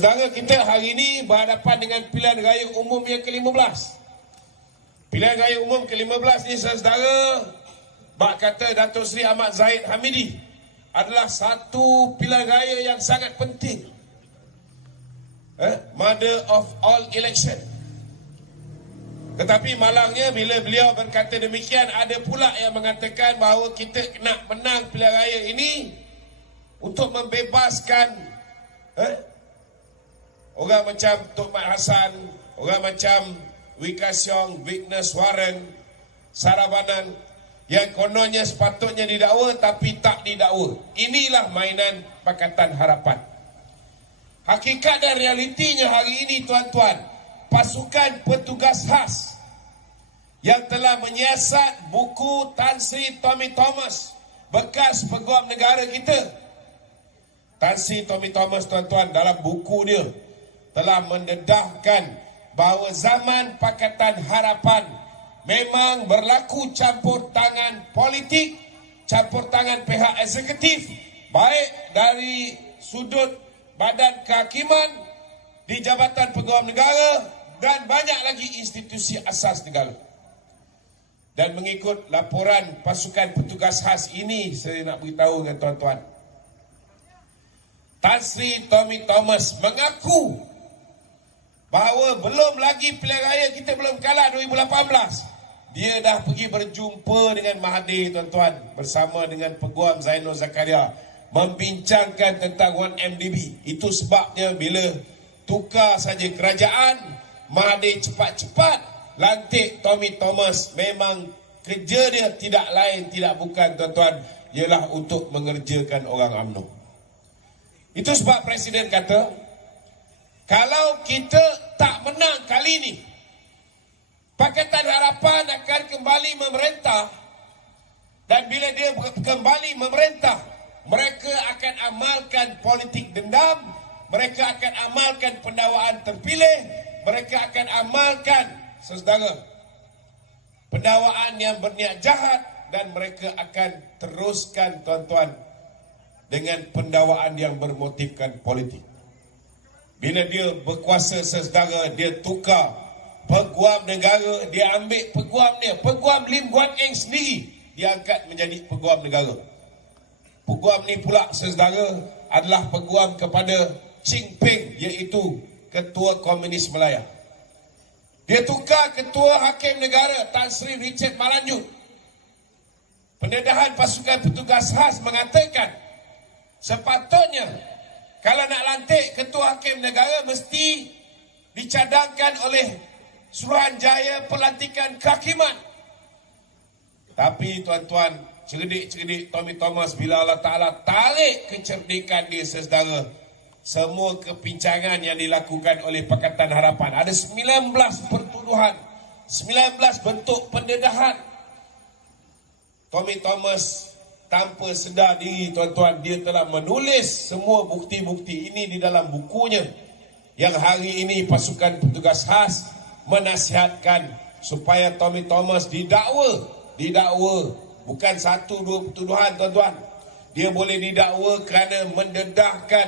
Saudara kita hari ini berhadapan dengan pilihan raya umum yang ke-15. Pilihan raya umum ke-15 ni saudara, bak kata Datuk Seri Ahmad Zahid Hamidi adalah satu pilihan raya yang sangat penting. Mother of all election. Tetapi malangnya bila beliau berkata demikian, ada pula yang mengatakan bahawa kita nak menang pilihan raya ini untuk membebaskan orang macam Tok Mat Hassan, orang macam Wika Siong, Witness Warren, Sarabanan yang kononnya sepatutnya didakwa tapi tak didakwa. Inilah mainan Pakatan Harapan. Hakikat dan realitinya hari ini tuan-tuan, pasukan petugas khas yang telah menyiasat buku Tan Sri Tommy Thomas, bekas peguam negara kita. Tan Sri Tommy Thomas tuan-tuan dalam buku dia telah mendedahkan bahawa zaman Pakatan Harapan memang berlaku campur tangan politik, campur tangan pihak eksekutif, baik dari sudut badan kehakiman, di Jabatan Peguam Negara dan banyak lagi institusi asas negara. Dan mengikut laporan pasukan petugas khas ini, saya nak beritahu dengan tuan-tuan, Tan Sri Tommy Thomas mengaku bahawa belum lagi pilihan raya kita belum kalah 2018. Dia dah pergi berjumpa dengan Mahathir tuan-tuan bersama dengan Peguam Zainul Zakaria, membincangkan tentang 1MDB. Itu sebabnya bila tukar saja kerajaan, Mahathir cepat-cepat lantik Tommy Thomas. Memang kerja dia tidak lain tidak bukan tuan-tuan, ialah untuk mengerjakan orang UMNO. Itu sebab Presiden kata, kalau kita tak menang kali ini, Pakatan Harapan akan kembali memerintah. Dan bila dia kembali memerintah, mereka akan amalkan politik dendam, mereka akan amalkan pendakwaan terpilih, mereka akan amalkan, saudara, pendakwaan yang berniat jahat, dan mereka akan teruskan tuan-tuan dengan pendakwaan yang bermotifkan politik. Bila dia berkuasa, saudara, dia tukar peguam negara, dia ambil peguam dia, peguam Lim Guan Eng sendiri, dia angkat menjadi peguam negara. Peguam ni pula saudara adalah peguam kepada Ching Peng, iaitu Ketua Komunis Melaya. Dia tukar Ketua Hakim Negara Tan Sri Richard Malanjut. Pendedahan pasukan petugas khas mengatakan sepatutnya kalau nak lantik Ketua Hakim Negara mesti dicadangkan oleh Suruhanjaya Pelantikan Kehakiman. Tapi tuan-tuan, cerdik-cerdik Tommy Thomas, bila Allah Ta'ala tarik kecerdikan dia saudara, semua kepincangan yang dilakukan oleh Pakatan Harapan, ada 19 pertuduhan, 19 bentuk pendedahan. Tommy Thomas tanpa sedar diri tuan-tuan, dia telah menulis semua bukti-bukti ini di dalam bukunya, yang hari ini pasukan petugas khas menasihatkan supaya Tommy Thomas didakwa. Bukan satu dua pertuduhan tuan-tuan. Dia boleh didakwa kerana mendedahkan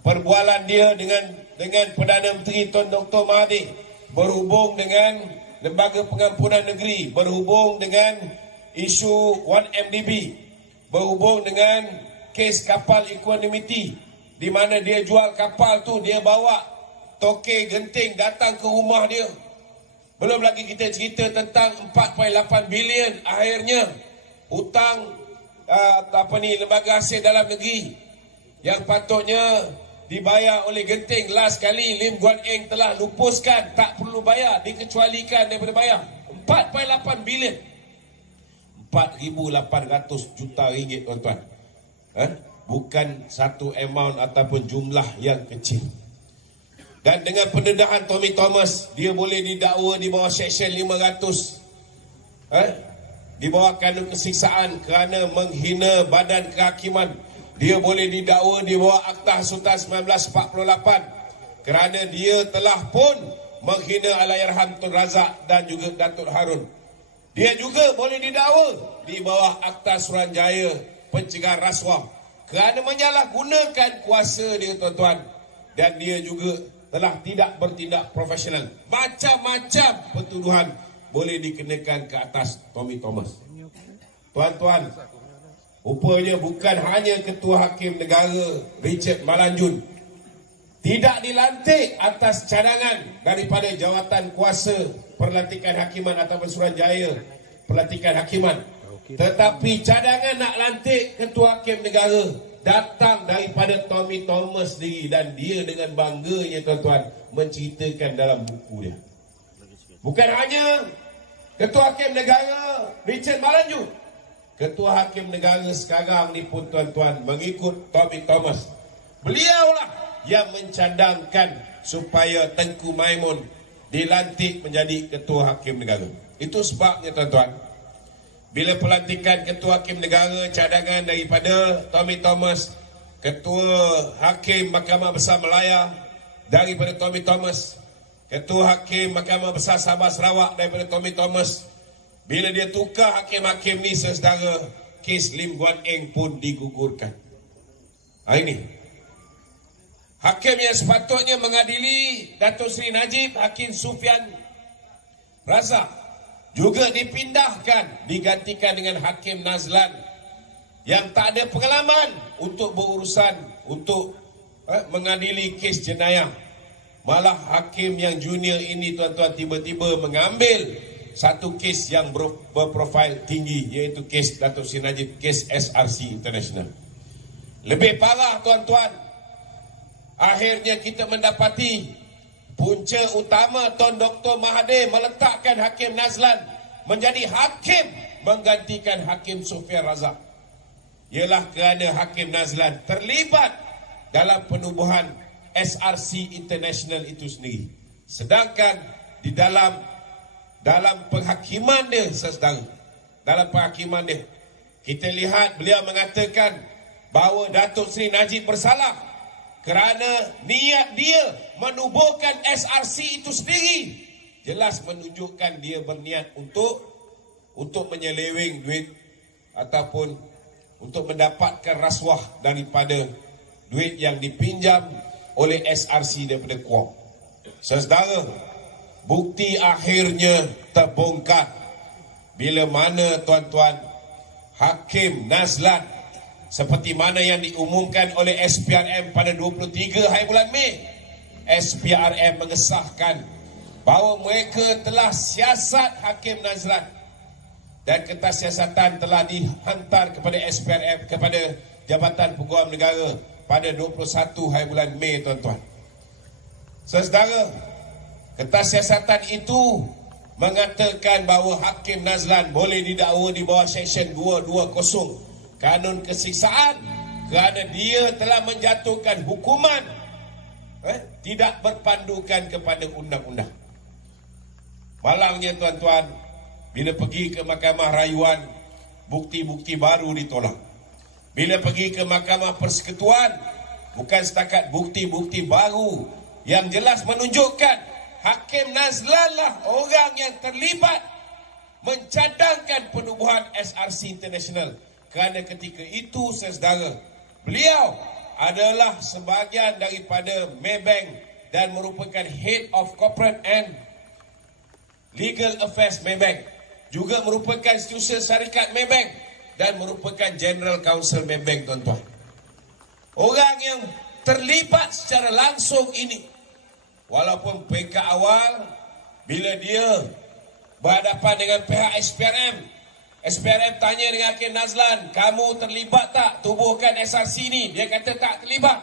perbualan dia dengan Perdana Menteri Tun Dr. Mahathir, berhubung dengan Lembaga Pengampunan Negeri, berhubung dengan isu 1MDB, berhubung dengan kes kapal Equanimity, di mana dia jual kapal tu, dia bawa Tokek Genting datang ke rumah dia. Belum lagi kita cerita tentang 4.8 bilion akhirnya hutang lembaga hasil dalam negeri yang patutnya dibayar oleh Genting. Last kali Lim Guan Eng telah lupuskan, tak perlu bayar, dikecualikan daripada bayar 4.8 bilion, 4,800 juta ringgit tuan-tuan. Bukan satu amount ataupun jumlah yang kecil. Dan dengan pendedahan Tommy Thomas, dia boleh didakwa di bawah Seksyen 500, di bawah kanun kesiksaan kerana menghina badan kehakiman. Dia boleh didakwa di bawah Akta Hasutan 1948 kerana dia telah pun menghina Allahyarham Tun Razak dan juga Datuk Harun. Dia juga boleh didakwa di bawah Akta Suruhanjaya Pencegahan Rasuah kerana menyalahgunakan kuasa dia tuan-tuan dan dia juga telah tidak bertindak profesional. Macam-macam pertuduhan boleh dikenakan ke atas Tommy Thomas. Tuan-tuan, rupanya bukan hanya Ketua Hakim Negara Richard Malanjun tidak dilantik atas cadangan daripada jawatan kuasa perlantikan hakiman ataupun Suruhanjaya Pelantikan Hakiman, tetapi cadangan nak lantik Ketua Hakim Negara datang daripada Tommy Thomas sendiri, dan dia dengan bangganya tuan-tuan menceritakan dalam buku dia. Bukan hanya Ketua Hakim Negara Richard Malanjun, Ketua Hakim Negara sekarang ni pun tuan-tuan mengikut Tommy Thomas. Beliaulah yang mencadangkan supaya Tengku Maimun dilantik menjadi Ketua Hakim Negara. Itu sebabnya tuan-tuan, bila pelantikan Ketua Hakim Negara cadangan daripada Tommy Thomas, Ketua Hakim Mahkamah Besar Melaya daripada Tommy Thomas, Ketua Hakim Mahkamah Besar Sabah Sarawak daripada Tommy Thomas, bila dia tukar hakim-hakim ni, saudara, kes Lim Guan Eng pun digugurkan. Ini hakim yang sepatutnya mengadili Datuk Seri Najib, Hakim Sufian Razak, juga dipindahkan, digantikan dengan Hakim Nazlan yang tak ada pengalaman untuk berurusan, untuk mengadili kes jenayah. Malah hakim yang junior ini tuan-tuan tiba-tiba mengambil satu kes yang berprofil tinggi, iaitu kes Datuk Seri Najib, kes SRC International. Lebih parah tuan-tuan, akhirnya kita mendapati punca utama Tuan Dr. Mahathir meletakkan Hakim Nazlan menjadi hakim menggantikan Hakim Sufian Razak, ialah kerana Hakim Nazlan terlibat dalam penubuhan SRC International itu sendiri. Sedangkan di dalam penghakiman dia, saudara, dalam penghakiman dia, kita lihat beliau mengatakan bahawa Datuk Seri Najib bersalah kerana niat dia menubuhkan SRC itu sendiri jelas menunjukkan dia berniat untuk menyeleweng duit ataupun untuk mendapatkan rasuah daripada duit yang dipinjam oleh SRC daripada Kuok. Saudara, bukti akhirnya terbongkar bila mana tuan-tuan Hakim Nazlan, seperti mana yang diumumkan oleh SPRM pada 23 hari bulan Mei, SPRM mengesahkan bahawa mereka telah siasat Hakim Nazlan, dan kertas siasatan telah dihantar kepada SPRM, kepada Jabatan Peguam Negara pada 21 hari bulan Mei tuan-tuan. Saudara, kertas siasatan itu mengatakan bahawa Hakim Nazlan boleh didakwa di bawah Seksyen 220 Kanun Kesiksaan kerana dia telah menjatuhkan hukuman tidak berpandukan kepada undang-undang. Malangnya tuan-tuan, bila pergi ke Mahkamah Rayuan, bukti-bukti baru ditolak. Bila pergi ke Mahkamah Persekutuan, bukan setakat bukti-bukti baru yang jelas menunjukkan Hakim Nazlan lah orang yang terlibat mencadangkan penubuhan SRC International. Kerana ketika itu, saudara, beliau adalah sebahagian daripada Maybank dan merupakan Head of Corporate and Legal Affairs Maybank, juga merupakan Setiausaha Syarikat Maybank dan merupakan General Counsel Maybank, tuan-tuan. Orang yang terlibat secara langsung ini, walaupun peringkat awal bila dia berhadapan dengan pihak SPRM tanya dengan Hakim Nazlan, kamu terlibat tak tubuhkan SRC ni? Dia kata tak terlibat.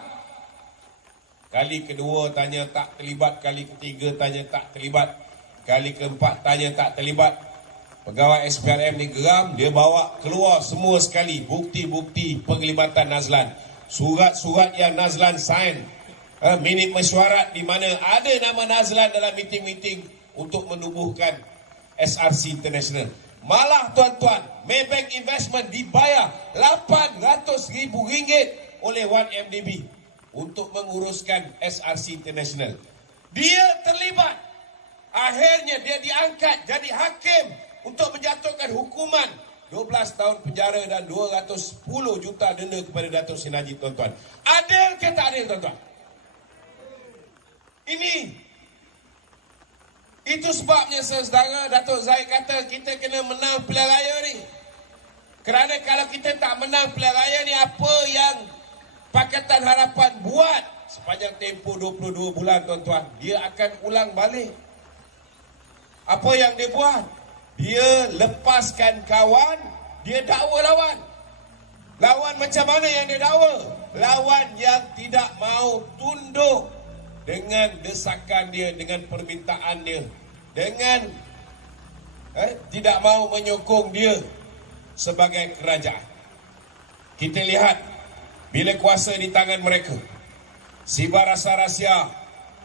Kali kedua tanya tak terlibat, kali ketiga tanya tak terlibat, kali keempat tanya tak terlibat. Pegawai SPRM ni geram, dia bawa keluar semua sekali bukti-bukti penglibatan Nazlan. Surat-surat yang Nazlan sign, minit mesyuarat di mana ada nama Nazlan dalam meeting-meeting untuk menubuhkan SRC International. Malah tuan-tuan, Maybank Investment dibayar RM800,000 oleh 1MDB untuk menguruskan SRC International. Dia terlibat. Akhirnya dia diangkat jadi hakim untuk menjatuhkan hukuman 12 tahun penjara dan 210 juta denda kepada Datuk Seri Najib, tuan-tuan. Adil ke tak adil, tuan-tuan? Ini. Itu sebabnya saudara Datuk Zahid kata kita kena menang pilihan raya ni. Kerana kalau kita tak menang pilihan raya ni, apa yang Pakatan Harapan buat sepanjang tempoh 22 bulan tuan-tuan, dia akan ulang balik. Apa yang dia buat? Dia lepaskan kawan, dia dakwa lawan. Lawan macam mana yang dia dakwa? Lawan yang tidak mau tunduk dengan desakan dia, dengan permintaan dia, dengan tidak mau menyokong dia sebagai kerajaan. Kita lihat bila kuasa di tangan mereka, Sibar Rasa Rahsia,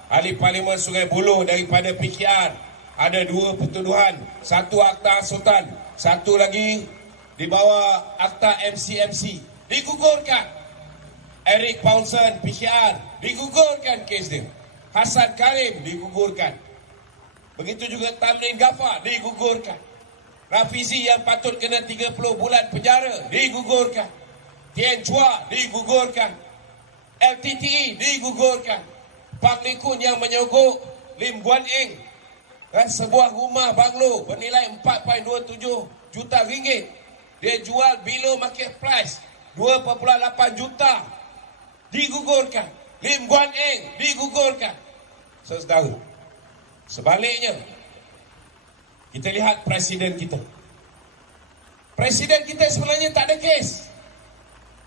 Ahli Parlimen Sungai Buloh daripada PKR, ada 2 pertuduhan, satu akta sultan, satu lagi di bawah akta MCMC, digugurkan. Eric Paulsen PKR, digugurkan kes dia. Hasan Karim digugurkan. Begitu juga Tamrin Ghaffar digugurkan. Rafizi yang patut kena 30 bulan penjara digugurkan. Tien Chua digugurkan. LTTE digugurkan. Pak Likun yang menyogok Lim Guan Eng sebuah rumah banglo bernilai 4.27 juta ringgit, dia jual below market price 2.8 juta, digugurkan. Lim Guan Eng digugurkan. Saudara, sebaliknya kita lihat presiden kita. Presiden kita sebenarnya tak ada kes.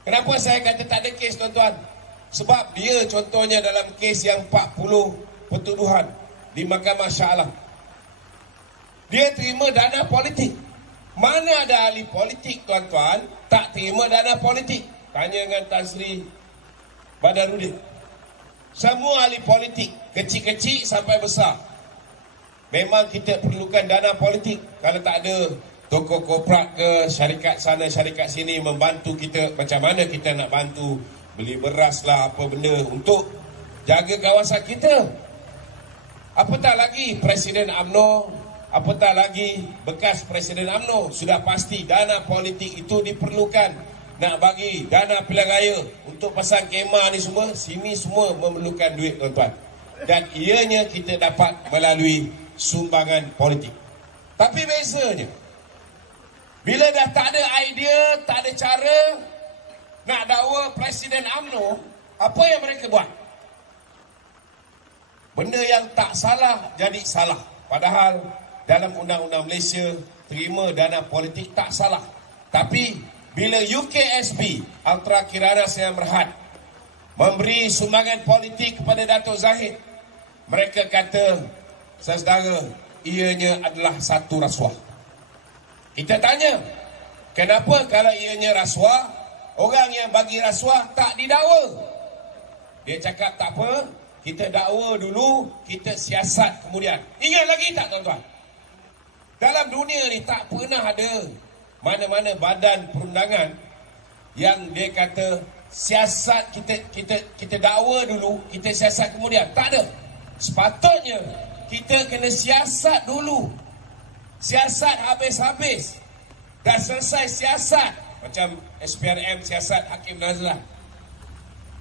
Kenapa saya kata tak ada kes, tuan-tuan? Sebab dia contohnya dalam kes yang 40 pertuduhan di Mahkamah Shah Alam, dia terima dana politik. Mana ada ahli politik, tuan-tuan, tak terima dana politik? Tanya dengan Tan Sri Badarudin. Semua ahli politik, kecil-kecil sampai besar, memang kita perlukan dana politik. Kalau tak ada tokoh korporat ke syarikat sana syarikat sini membantu kita, macam mana kita nak bantu beli beras lah apa benda untuk jaga kawasan kita? Apatah lagi Presiden UMNO, apatah lagi bekas Presiden UMNO. Sudah pasti dana politik itu diperlukan. Nak bagi dana pilihan raya untuk pasang kemah ni semua, sini semua memerlukan duit, tuan-tuan. Dan ianya kita dapat melalui sumbangan politik. Tapi bezanya, bila dah tak ada idea, tak ada cara nak dakwa Presiden UMNO, apa yang mereka buat? Benda yang tak salah jadi salah. Padahal dalam Undang-Undang Malaysia, terima dana politik tak salah. Tapi bila UKSB, Ultra Kirana Sdn Bhd, memberi sumbangan politik kepada Datuk Zahid, mereka kata, saudara, ianya adalah satu rasuah. Kita tanya, kenapa kalau ianya rasuah, orang yang bagi rasuah tak didakwa? Dia cakap tak apa, kita dakwa dulu, kita siasat kemudian. Ingat lagi tak, tuan-tuan? Dalam dunia ni tak pernah ada mana-mana badan perundangan yang dia kata siasat, kita dakwa dulu, kita siasat kemudian. Tak ada. Sepatutnya kita kena siasat dulu. Siasat habis-habis. Dah selesai siasat, macam SPRM siasat Hakim Nazlan,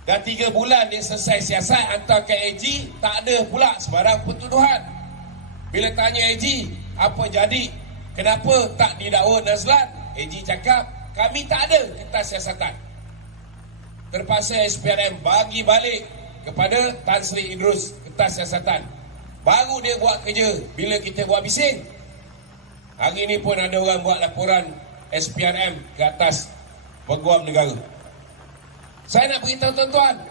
dah 3 bulan dia selesai siasat, hantar ke AG, tak ada pula sebarang pertuduhan. Bila tanya AG, apa jadi? Kenapa tak didakwa Nazlan? AG cakap, kami tak ada kertas siasatan. Terpaksa SPRM bagi balik kepada Tan Sri Idrus kertas siasatan. Baru dia buat kerja bila kita buat bising. Hari ini pun ada orang buat laporan SPRM ke atas Peguam Negara. Saya nak beritahu tuan-tuan,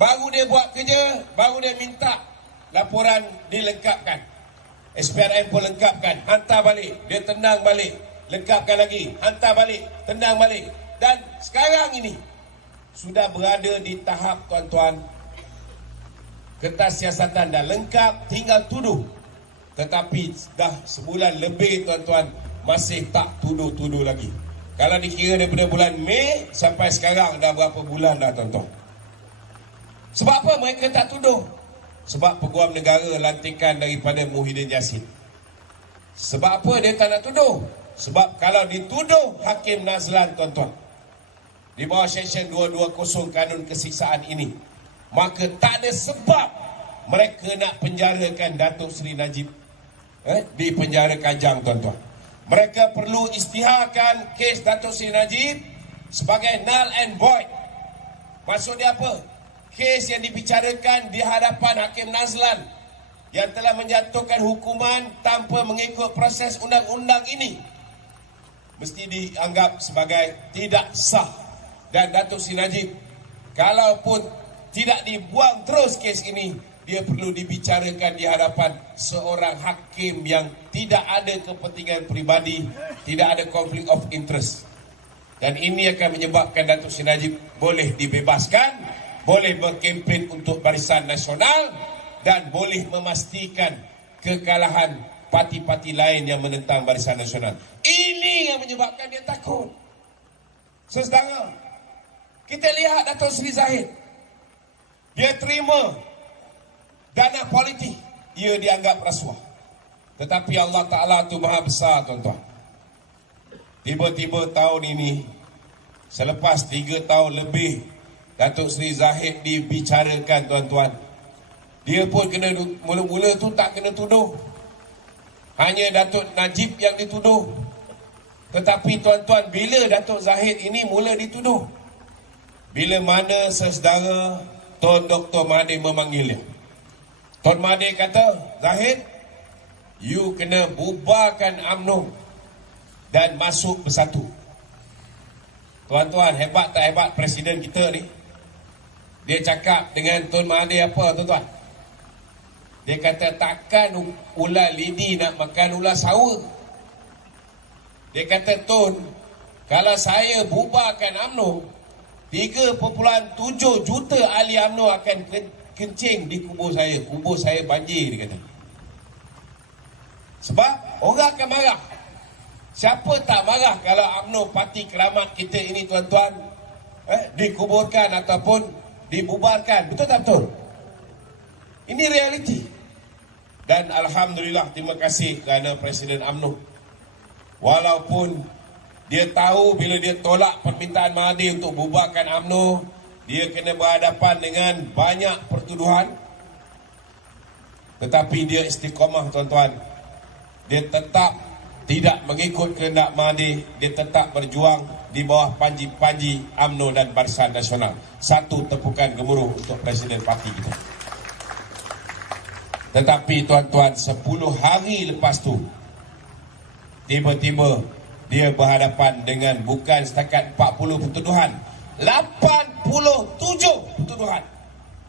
baru dia buat kerja, baru dia minta laporan dilengkapkan. SPRM pun lengkapkan, hantar balik, dia tendang balik, lengkapkan lagi, hantar balik, tendang balik. Dan sekarang ini sudah berada di tahap, tuan-tuan, kertas siasatan dah lengkap, tinggal tuduh. Tetapi dah sebulan lebih, tuan-tuan, masih tak tuduh-tuduh lagi. Kalau dikira daripada bulan Mei sampai sekarang dah berapa bulan dah, tuan-tuan. Sebab apa mereka tak tuduh? Sebab Peguam Negara lantikan daripada Muhyiddin Yassin. Sebab apa dia tak nak tuduh? Sebab kalau dituduh Hakim Nazlan, tuan-tuan, di bawah Seksyen 220 Kanun Kesiksaan ini, maka tak ada sebab mereka nak penjarakan Datuk Seri Najib di penjara Kajang, tuan-tuan. Mereka perlu isytiharkan kes Datuk Seri Najib sebagai null and void. Maksud dia apa? Kes yang dibicarakan di hadapan Hakim Nazlan yang telah menjatuhkan hukuman tanpa mengikut proses undang-undang ini mesti dianggap sebagai tidak sah. Dan Datuk Seri Najib, kalaupun tidak dibuang terus kes ini, dia perlu dibicarakan di hadapan seorang hakim yang tidak ada kepentingan peribadi, tidak ada konflik of interest. Dan ini akan menyebabkan Datuk Seri Najib boleh dibebaskan, boleh berkempen untuk Barisan Nasional dan boleh memastikan kekalahan parti-parti lain yang menentang Barisan Nasional. Ini yang menyebabkan dia takut. Saudara, kita lihat Datuk Seri Zahid. Dia terima dana politik, ia dianggap rasuah. Tetapi Allah Ta'ala itu maha besar, tuan-tuan. Tiba-tiba tahun ini, selepas 3 tahun lebih Datuk Seri Zahid dibicarakan, tuan-tuan, dia pun kena, mula-mula tu tak kena tuduh. Hanya Datuk Najib yang dituduh. Tetapi tuan-tuan, bila Datuk Zahid ini mula dituduh? Bila mana sesedara Tuan Dr. Mahathir memanggil dia. Tuan Mahathir kata, Zahid, you kena bubarkan UMNO dan masuk bersatu. Tuan-tuan, hebat tak hebat Presiden kita ni? Dia cakap dengan Tuan Mahathir apa, tuan-tuan? Dia kata, takkan ular lidi nak makan ular sawa. Dia kata, Tun, kalau saya bubarkan UMNO, 3.7 juta ahli UMNO akan kencing di kubur saya. Kubur saya banjir, dia kata. Sebab orang akan marah. Siapa tak marah kalau UMNO parti keramat kita ini, tuan-tuan, dikuburkan ataupun dibubarkan? Betul tak betul? Ini realiti. Dan Alhamdulillah, terima kasih kerana Presiden UMNO, walaupun dia tahu bila dia tolak permintaan Mahathir untuk bubarkan UMNO, dia kena berhadapan dengan banyak pertuduhan. Tetapi dia istiqamah, tuan-tuan. Dia tetap tidak mengikut kehendak Mahathir. Dia tetap berjuang di bawah panji-panji UMNO dan Barisan Nasional. Satu tepukan gemuruh untuk Presiden parti kita. Tetapi tuan-tuan, 10 hari lepas tu, tiba-tiba dia berhadapan dengan bukan setakat 40 pertuduhan, 87 pertuduhan.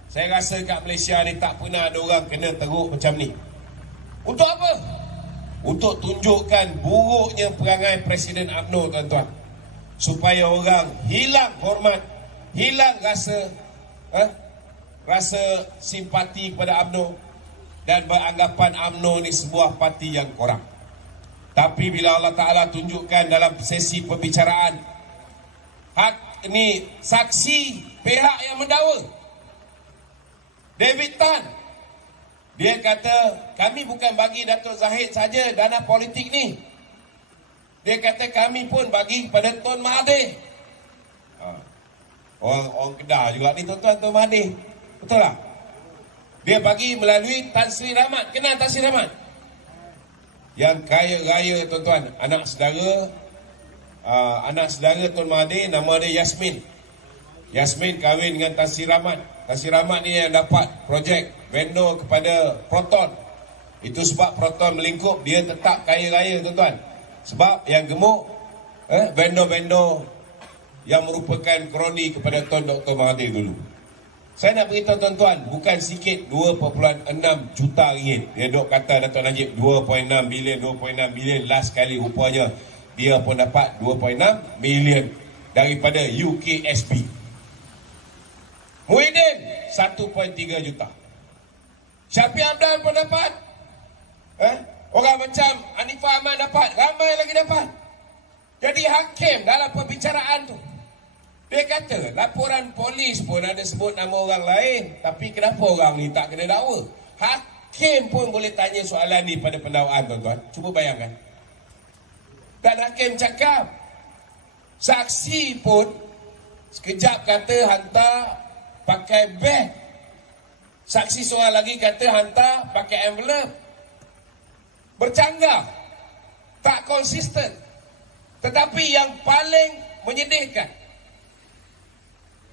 Saya rasa kat Malaysia ni tak pernah ada orang kena teruk macam ni. Untuk apa? Untuk tunjukkan buruknya perangai Presiden UMNO, tuan-tuan. Supaya orang hilang hormat, hilang rasa simpati kepada UMNO dan beranggapan UMNO ni sebuah parti yang korang. Tapi bila Allah Ta'ala tunjukkan dalam sesi pembicaraan, saksi pihak yang mendakwa, David Tan, dia kata, kami bukan bagi Datuk Zahid saja dana politik ni. Dia kata kami pun bagi kepada Tuan Mahathir. Orang Kedah juga ni, tuan-tuan, Tuan Mahathir. Betul tak? Dia bagi melalui Tan Sri Rahmat. Kenal Tan Sri Rahmat? Yang kaya raya, tuan-tuan, anak saudara Tuan Mahathir, nama dia Yasmin. Yasmin kahwin dengan Tan Sri Rahmat. Tan Sri Rahmat ni yang dapat projek vendor kepada Proton. Itu sebab Proton melingkup, dia tetap kaya raya, tuan-tuan. Sebab yang gemuk vendor-vendor yang merupakan kroni kepada Tuan Dr. Mahathir dulu. Saya nak beritahu tuan-tuan, bukan sikit, 2.6 juta ringgit. Dia duk kata Datuk Najib 2.6 bilion, 2.6 bilion. Last kali rupanya dia pun dapat 2.6 bilion daripada UKSB. Muhyiddin 1.3 juta. Syafiq Hamdan pun dapat. Orang macam Hanifah Ahmad dapat, ramai lagi dapat. Jadi hakim dalam perbicaraan tu, dia kata laporan polis pun ada sebut nama orang lain, tapi kenapa orang ni tak kena dakwa? Hakim pun boleh tanya soalan ni pada pendakwaan, tuan-tuan. Cuba bayangkan. Dan hakim cakap, saksi pun sekejap kata hantar pakai beg. Saksi seorang lagi kata hantar pakai envelope. Bercanggah. Tak konsisten. Tetapi yang paling menyedihkan,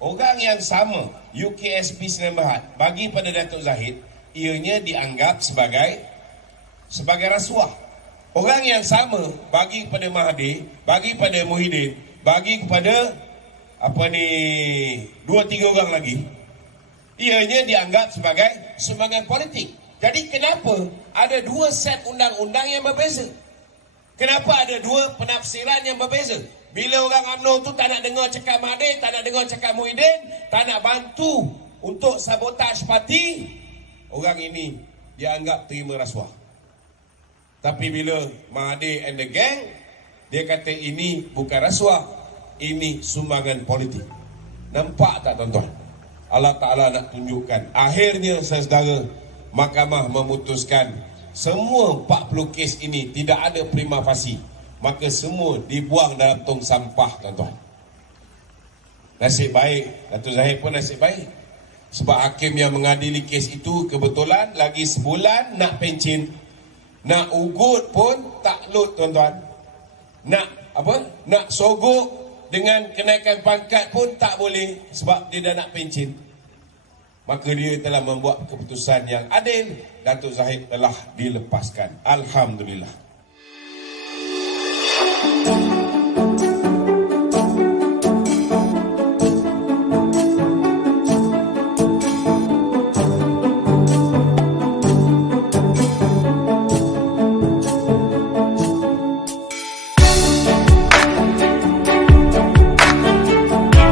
orang yang sama, UKSP Sdn Bhd, bagi pada Datuk Zahid, ianya dianggap sebagai rasuah. Orang yang sama bagi kepada Mahathir, bagi pada Muhyiddin, bagi kepada 2-3 orang lagi, ianya dianggap sebagai sumbangan politik. Jadi kenapa ada 2 set undang-undang yang berbeza? Kenapa ada 2 penafsiran yang berbeza? Bila orang UMNO tu tak nak dengar cakap Mahathir, tak nak dengar cakap Muhyiddin, tak nak bantu untuk sabotaj parti, orang ini dianggap terima rasuah. Tapi bila Mahathir and the gang, dia kata ini bukan rasuah, ini sumbangan politik. Nampak tak tuan-tuan? Allah Ta'ala nak tunjukkan. Akhirnya saudara, mahkamah memutuskan semua 40 kes ini tidak ada prima facie. Maka semua dibuang dalam tong sampah, tuan-tuan. Nasib baik, Datuk Zahid pun nasib baik. Sebab hakim yang mengadili kes itu kebetulan lagi sebulan nak pencen. Nak ugut pun tak lut, tuan-tuan. Nak sogok dengan kenaikan pangkat pun tak boleh sebab dia dah nak pencen. Maka dia telah membuat keputusan yang adil. Datuk Zahid telah dilepaskan. Alhamdulillah.